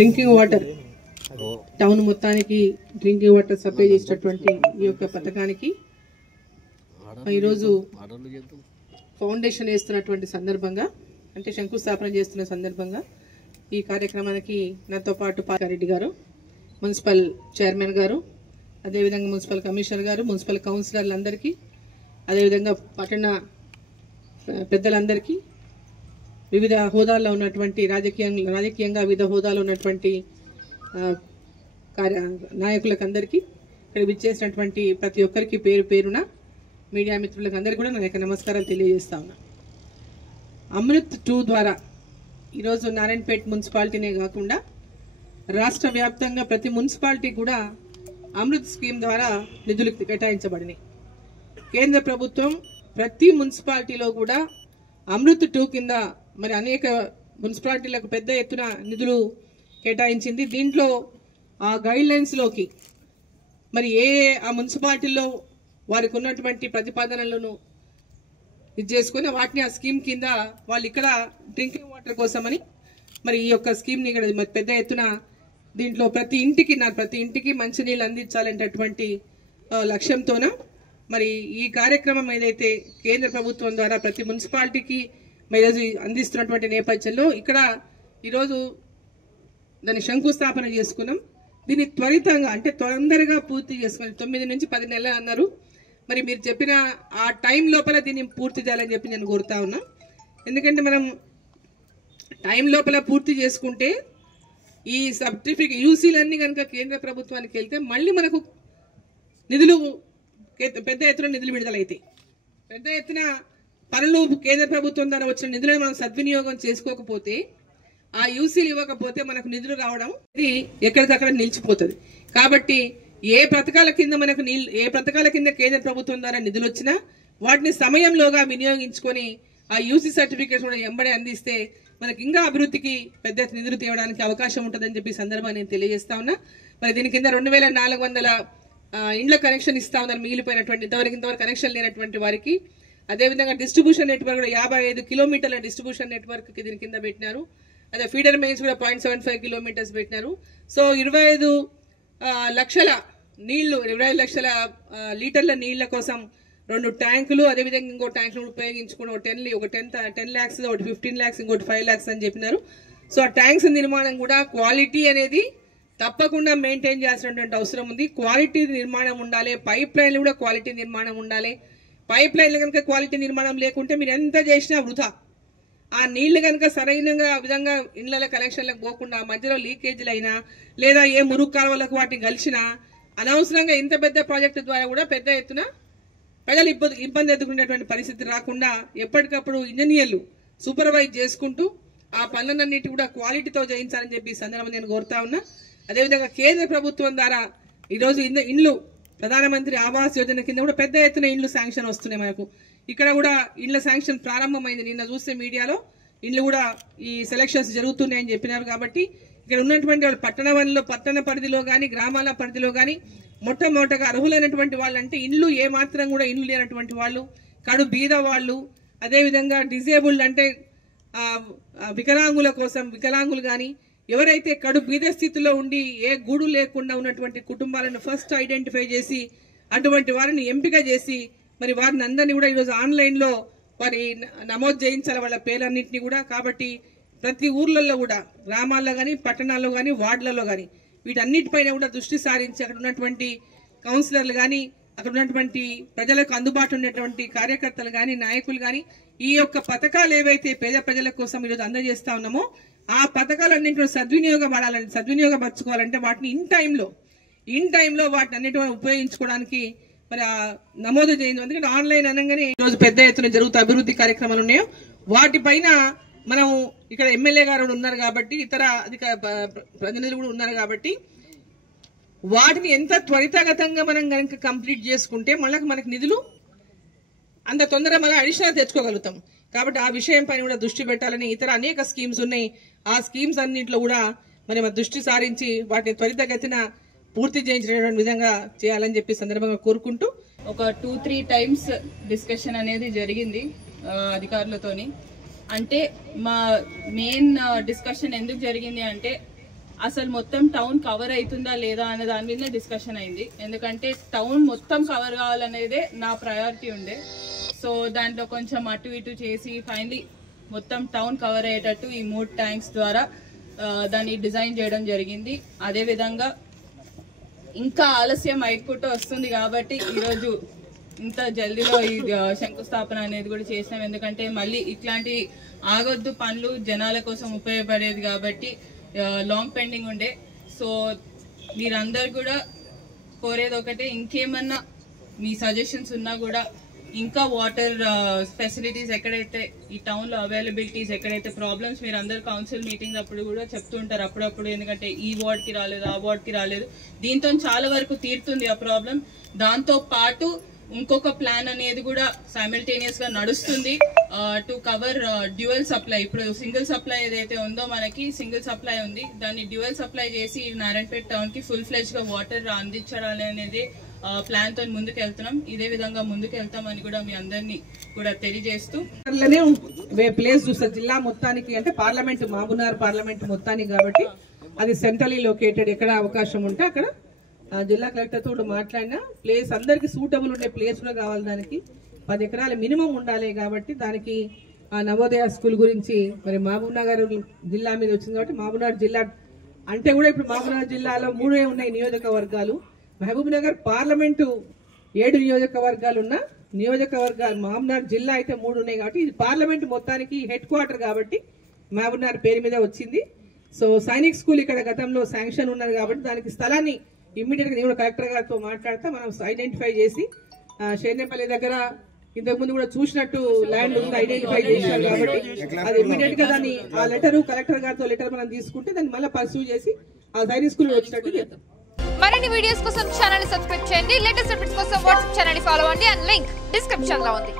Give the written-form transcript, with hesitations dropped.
Drinking water town మొత్తానికి drinking water supply చేసేటటువంటి ఈ యొక్క పథకానికి ఈరోజు ఫౌండేషన్ వేస్తున్నటువంటి సందర్భంగా, అంటే శంకుస్థాపన చేస్తున్న సందర్భంగా ఈ కార్యక్రమానికి నాతో పాటు పాకారెడ్డి గారు, మున్సిపల్ చైర్మన్ గారు, అదేవిధంగా మున్సిపల్ కమిషనర్ గారు, మున్సిపల్ కౌన్సిలర్లందరికీ, అదేవిధంగా పట్టణ పెద్దలందరికీ, వివిధ హోదాల్లో ఉన్నటువంటి రాజకీయంగా వివిధ హోదాలో ఉన్నటువంటి నాయకులకు అందరికీ, ఇక్కడ విచ్చేసినటువంటి ప్రతి ఒక్కరికి పేరు పేరున మీడియా మిత్రులకు అందరికీ కూడా నా యొక్క నమస్కారాలు తెలియజేస్తా ఉన్నా. అమృత్ 2 ద్వారా ఈరోజు నారాయణపేట మున్సిపాలిటీనే కాకుండా రాష్ట్ర వ్యాప్తంగా ప్రతి మున్సిపాలిటీ కూడా అమృత్ స్కీమ్ ద్వారా నిధులు కేటాయించబడినాయి. కేంద్ర ప్రభుత్వం ప్రతి మున్సిపాలిటీలో కూడా అమృత్ 2 కింద మరి అనేక మున్సిపాలిటీలకు పెద్ద ఎత్తున నిధులు కేటాయించింది. దీంట్లో ఆ గైడ్ లైన్స్లోకి మరి ఆ మున్సిపాలిటీల్లో వారికి ఉన్నటువంటి ప్రతిపాదనలను ఇది చేసుకుని వాటిని ఆ స్కీమ్ కింద వాళ్ళు ఇక్కడ డ్రింకింగ్ వాటర్ కోసమని మరి ఈ యొక్క స్కీమ్ని ఇక్కడ పెద్ద ఎత్తున దీంట్లో ప్రతి ఇంటికి మంచినీళ్ళు అందించాలనేటటువంటి లక్ష్యంతోన మరి ఈ కార్యక్రమం ఏదైతే కేంద్ర ప్రభుత్వం ద్వారా ప్రతి మున్సిపాలిటీకి ఈరోజు అందిస్తున్నటువంటి నేపథ్యంలో ఇక్కడ ఈరోజు దాన్ని శంకుస్థాపన చేసుకున్నాం. దీన్ని త్వరితంగా అంటే తొందరగా పూర్తి చేసుకుని 9 నుంచి 10 నెలలు అన్నారు. మరి మీరు చెప్పిన ఆ టైం లోపల దీన్ని పూర్తి చేయాలని చెప్పి నేను కోరుతా ఉన్నా. ఎందుకంటే మనం టైం లోపల పూర్తి చేసుకుంటే ఈ సర్టిఫికేట్ యూసీలన్నీ కనుక కేంద్ర ప్రభుత్వానికి వెళ్తే మళ్ళీ మనకు నిధులు పెద్ద ఎత్తున నిధులు విడుదలవుతాయి. పెద్ద ఎత్తున పనులు కేంద్ర ప్రభుత్వం ద్వారా వచ్చిన నిధులను మనం సద్వినియోగం చేసుకోకపోతే, ఆ యూసీలు ఇవ్వకపోతే మనకు నిధులు రావడం ఇది ఎక్కడికక్కడ నిలిచిపోతుంది. కాబట్టి ఏ పథకాల కింద కేంద్ర ప్రభుత్వం ద్వారా నిధులు వచ్చినా వాటిని సమయంలోగా వినియోగించుకొని ఆ యూసీ సర్టిఫికేట్ కూడా ఎంబడే అందిస్తే మనకి ఇంకా అభివృద్ధికి పెద్ద నిధులు తేవడానికి అవకాశం ఉంటుందని చెప్పి సందర్భాన్ని నేను తెలియజేస్తా ఉన్నా. మరి దీని కింద 2400 ఇండ్ల కనెక్షన్ ఇస్తా ఉన్నారు మిగిలిపోయినటువంటి ఇంతవరకు కనెక్షన్ లేనటువంటి వారికి. అదేవిధంగా డిస్ట్రిబ్యూషన్ నెట్వర్క్ కూడా 55 కిలోమీటర్ల డిస్ట్రిబ్యూషన్ నెట్వర్క్ కి దీని కింద పెట్టినారు. అదే ఫీడర్ మెయిన్స్ కూడా 0.75 కిలోమీటర్స్ పెట్టినారు. సో 25 లక్షల నీళ్లు, 25 లక్షల లీటర్ల నీళ్ల కోసం 2 ట్యాంకులు, అదేవిధంగా ఇంకో ట్యాంకులు ఉపయోగించుకుని ఒక 10 lakhs, ఒకటి 15 lakhs, ఇంకోటి 5 lakhs అని చెప్పినారు. సో ఆ ట్యాంక్స్ నిర్మాణం కూడా క్వాలిటీ అనేది తప్పకుండా మెయింటైన్ చేయాల్సినటువంటి అవసరం ఉంది. క్వాలిటీ నిర్మాణం ఉండాలి. పైప్ లైన్లు కూడా క్వాలిటీ నిర్మాణం ఉండాలి. పైప్ లైన్లు కనుక క్వాలిటీ నిర్మాణం లేకుంటే మీరు ఎంత చేసినా వృధా. ఆ నీళ్లు కనుక సరైన విధంగా ఇండ్ల కనెక్షన్లకు పోకుండా మధ్యలో లీకేజీలు అయినా లేదా ఏ మురుగు కాలువలకు వాటిని కలిసినా అనవసరంగా ఇంత పెద్ద ప్రాజెక్టు ద్వారా కూడా పెద్ద ఎత్తున ప్రజలు ఇబ్బంది ఎదుర్కొనేటువంటి పరిస్థితి రాకుండా ఎప్పటికప్పుడు ఇంజనీర్లు సూపర్వైజ్ చేసుకుంటూ ఆ పనులన్నిటి కూడా క్వాలిటీతో చేయించాలని చెప్పి ఈ సందర్భంగా నేను కోరుతా ఉన్నా. అదేవిధంగా కేంద్ర ప్రభుత్వం ద్వారా ఈరోజు ఇండ్లు ప్రధానమంత్రి ఆవాస్ యోజన కింద కూడా పెద్ద ఎత్తున ఇండ్లు శాంక్షన్ వస్తున్నాయి. మనకు ఇక్కడ కూడా ఇండ్ల శాంక్షన్ ప్రారంభమైంది. నిన్న చూస్తే మీడియాలో ఇండ్లు కూడా ఈ సెలక్షన్స్ జరుగుతున్నాయని చెప్పినారు. కాబట్టి ఇక్కడ ఉన్నటువంటి వాళ్ళు పట్టణ పరిధిలో కానీ గ్రామాల పరిధిలో కానీ మొట్టమొదటగా అర్హులైనటువంటి వాళ్ళంటే ఇండ్లు ఏమాత్రం కూడా ఇండ్లు లేనటువంటి వాళ్ళు, కడు బీద వాళ్ళు, అదేవిధంగా డిజేబుల్డ్ అంటే వికలాంగులు కానీ ఎవరైతే కడు బీద స్థితిలో ఉండి ఏ గూడు లేకుండా ఉన్నటువంటి కుటుంబాలను ఫస్ట్ ఐడెంటిఫై చేసి అటువంటి వారిని ఎంపిక చేసి మరి వారిని అందరినీ కూడా ఈరోజు ఆన్లైన్లో వారి నమోదు చేయించాలి వాళ్ళ పేర్లన్నింటినీ కూడా. కాబట్టి ప్రతి ఊర్లలో కూడా గ్రామాల్లో కానీ పట్టణాల్లో కానీ వార్డులలో కానీ వీటన్నిటిపైన కూడా దృష్టి సారించి అక్కడ ఉన్నటువంటి కౌన్సిలర్లు కానీ అక్కడ ఉన్నటువంటి ప్రజలకు అందుబాటులో ఉన్నటువంటి కార్యకర్తలు కానీ నాయకులు కానీ ఈ యొక్క పథకాలు ఏవైతే పేద ప్రజల కోసం ఈరోజు అందజేస్తా ఉన్నామో ఆ పథకాలన్నింటిలో సద్వినియోగపరచుకోవాలంటే వాటిని ఇన్ టైంలో వాటిని అన్నిటిని ఉపయోగించుకోవడానికి మరి నమోదు చేయండి. ఎందుకంటే ఆన్లైన్ అనగానే ఈరోజు పెద్ద ఎత్తున జరుగుతున్న అభివృద్ధి కార్యక్రమాలు ఉన్నాయో వాటిపైన మనం ఇక్కడ ఎమ్మెల్యే గారు ఉన్నారు కాబట్టి, ఇతర ప్రతినిధులు కూడా ఉన్నారు కాబట్టి వాటిని ఎంత త్వరితగతంగా మనం కనుక కంప్లీట్ చేసుకుంటే మనకి నిధులు అంత తొందరగా మనం అడిషనల్ తెచ్చుకోగలుగుతాం. కాబట్టి ఆ విషయం పైన కూడా దృష్టి పెట్టాలని ఇతర అనేక స్కీమ్స్ ఉన్నాయి. ఆ స్కీమ్స్ అన్నింటిలో కూడా మరి దృష్టి సారించి వాటిని త్వరితగతిన పూర్తి చేయించేటువంటి విధంగా చేయాలని చెప్పి సందర్భంగా కోరుకుంటూ ఒక 2-3 టైమ్స్ డిస్కషన్ అనేది జరిగింది అధికారులతోని. అంటే మా మెయిన్ డిస్కషన్ ఎందుకు జరిగింది అంటే అసలు మొత్తం టౌన్ కవర్ అవుతుందా లేదా అనే దాని మీద డిస్కషన్ అయింది. ఎందుకంటే టౌన్ మొత్తం కవర్ కావాలనేదే నా ప్రయారిటీ ఉండే. సో దాంట్లో కొంచెం అటు ఇటు చేసి ఫైనలీ మొత్తం టౌన్ కవర్ అయ్యేటట్టు ఈ 3 ట్యాంక్స్ ద్వారా దాన్ని డిజైన్ చేయడం జరిగింది. అదేవిధంగా ఇంకా ఆలస్యం అయిపోతూ వస్తుంది కాబట్టి ఈరోజు ఇంత జల్దీలో ఈ శంకుస్థాపన అనేది కూడా చేసినాం. ఎందుకంటే మళ్ళీ ఇట్లాంటి ఆగొద్దు పనులు జనాల కోసం ఉపయోగపడేది కాబట్టి లాంగ్ పెండింగ్ ఉండే. సో మీరందరు కూడా కోరేది ఒకటే, ఇంకేమన్నా మీ సజెషన్స్ ఉన్నా కూడా ఇంకా వాటర్ ఫెసిలిటీస్ ఎక్కడైతే ఈ టౌన్ లో అవైలబిలిటీస్ ఎక్కడైతే ప్రాబ్లమ్స్ మీరు అందరు కౌన్సిల్ మీటింగ్స్ అప్పుడు కూడా చెప్తుంటారు అప్పుడప్పుడు. ఎందుకంటే ఈ వార్డ్ కి రాలేదు, ఆ వార్డ్ కి రాలేదు, దీంతో చాలా వరకు తీరుతుంది ఆ ప్రాబ్లం. దాంతో పాటు ఇంకొక ప్లాన్ అనేది కూడా సైమల్టేనియస్ గా నడుస్తుంది టు కవర్ డ్యూయల్ సప్లై. ఇప్పుడు సింగిల్ సప్లై ఏదైతే ఉందో మనకి సింగిల్ సప్లై ఉంది, దాన్ని డ్యూయల్ సప్లై చేసి నారాయణపేట టౌన్ కి ఫుల్ ఫ్లెజ్ గా వాటర్ అందించాలి అనేది ప్లాన్ తో ముందుకు వెళ్తున్నాం. ఇదే విధంగా ముందుకు వెళ్తామని కూడా మీ అందరినీ కూడా తెలియజేస్తూ ప్లేస్ చూస్తారు జిల్లా మొత్తానికి, అంటే పార్లమెంట్ మహబూబ్నగర్ పార్లమెంట్ మొత్తానికి కాబట్టి అది సెంట్రలీ లొకేటెడ్. ఎక్కడ అవకాశం ఉంటే అక్కడ జిల్లా కలెక్టర్ తో మాట్లాడిన ప్లేస్ అందరికి సూటబుల్ ఉండే ప్లేస్ కూడా కావాలి. దానికి 10 ఎకరాల మినిమం ఉండాలి కాబట్టి దానికి నవోదయ స్కూల్ గురించి మరి మహబూబ్నగర్ జిల్లా మీద వచ్చింది కాబట్టి మహబూబ్నగర్ జిల్లా అంటే కూడా ఇప్పుడు మహబూబ్నగర్ జిల్లాలో 3 ఉన్నాయి నియోజకవర్గాలు. మహబూబ్నగర్ పార్లమెంటు 7 నియోజకవర్గాలు ఉన్న నియోజకవర్గాలు మహబూబ్నగర్ జిల్లా అయితే 3 ఉన్నాయి కాబట్టి ఇది పార్లమెంట్ మొత్తానికి హెడ్ క్వార్టర్ కాబట్టి మహబూబ్నగర్ పేరు మీద వచ్చింది. సో సైనిక్ స్కూల్ ఇక్కడ గతంలో శాంక్షన్ ఉన్నది కాబట్టి దానికి స్థలాన్ని ఇమ్మీడియట్ గా నేను కలెక్టర్ గారితో మాట్లాడతా మనం ఐడెంటిఫై చేసి షేర్నేపల్లి దగ్గర ఇంతకు ముందు కూడా చూసినట్టు ల్యాండ్ ఉంది, ఐడెంటిఫై చేశారు కాబట్టి అది ఇమ్మీడియట్ గా దాన్ని ఆ లెటర్ కలెక్టర్ గారితో లెటర్ మనం తీసుకుంటే దాన్ని మళ్ళీ పర్సూ చేసి ఆ సైనిక్ స్కూల్ వచ్చినట్టు చేద్దాం. మరిన్ని వీడియోస్ కోసం ఛానల్ సబ్స్క్రైబ్ చేయండి. లేటెస్ట్ అప్డేట్స్ కోసం వాట్సాప్ ఛానల్ ఫాలో అవ్వండి. అండ్ లింక్ డిస్క్రిప్షన్ లో ఉంది.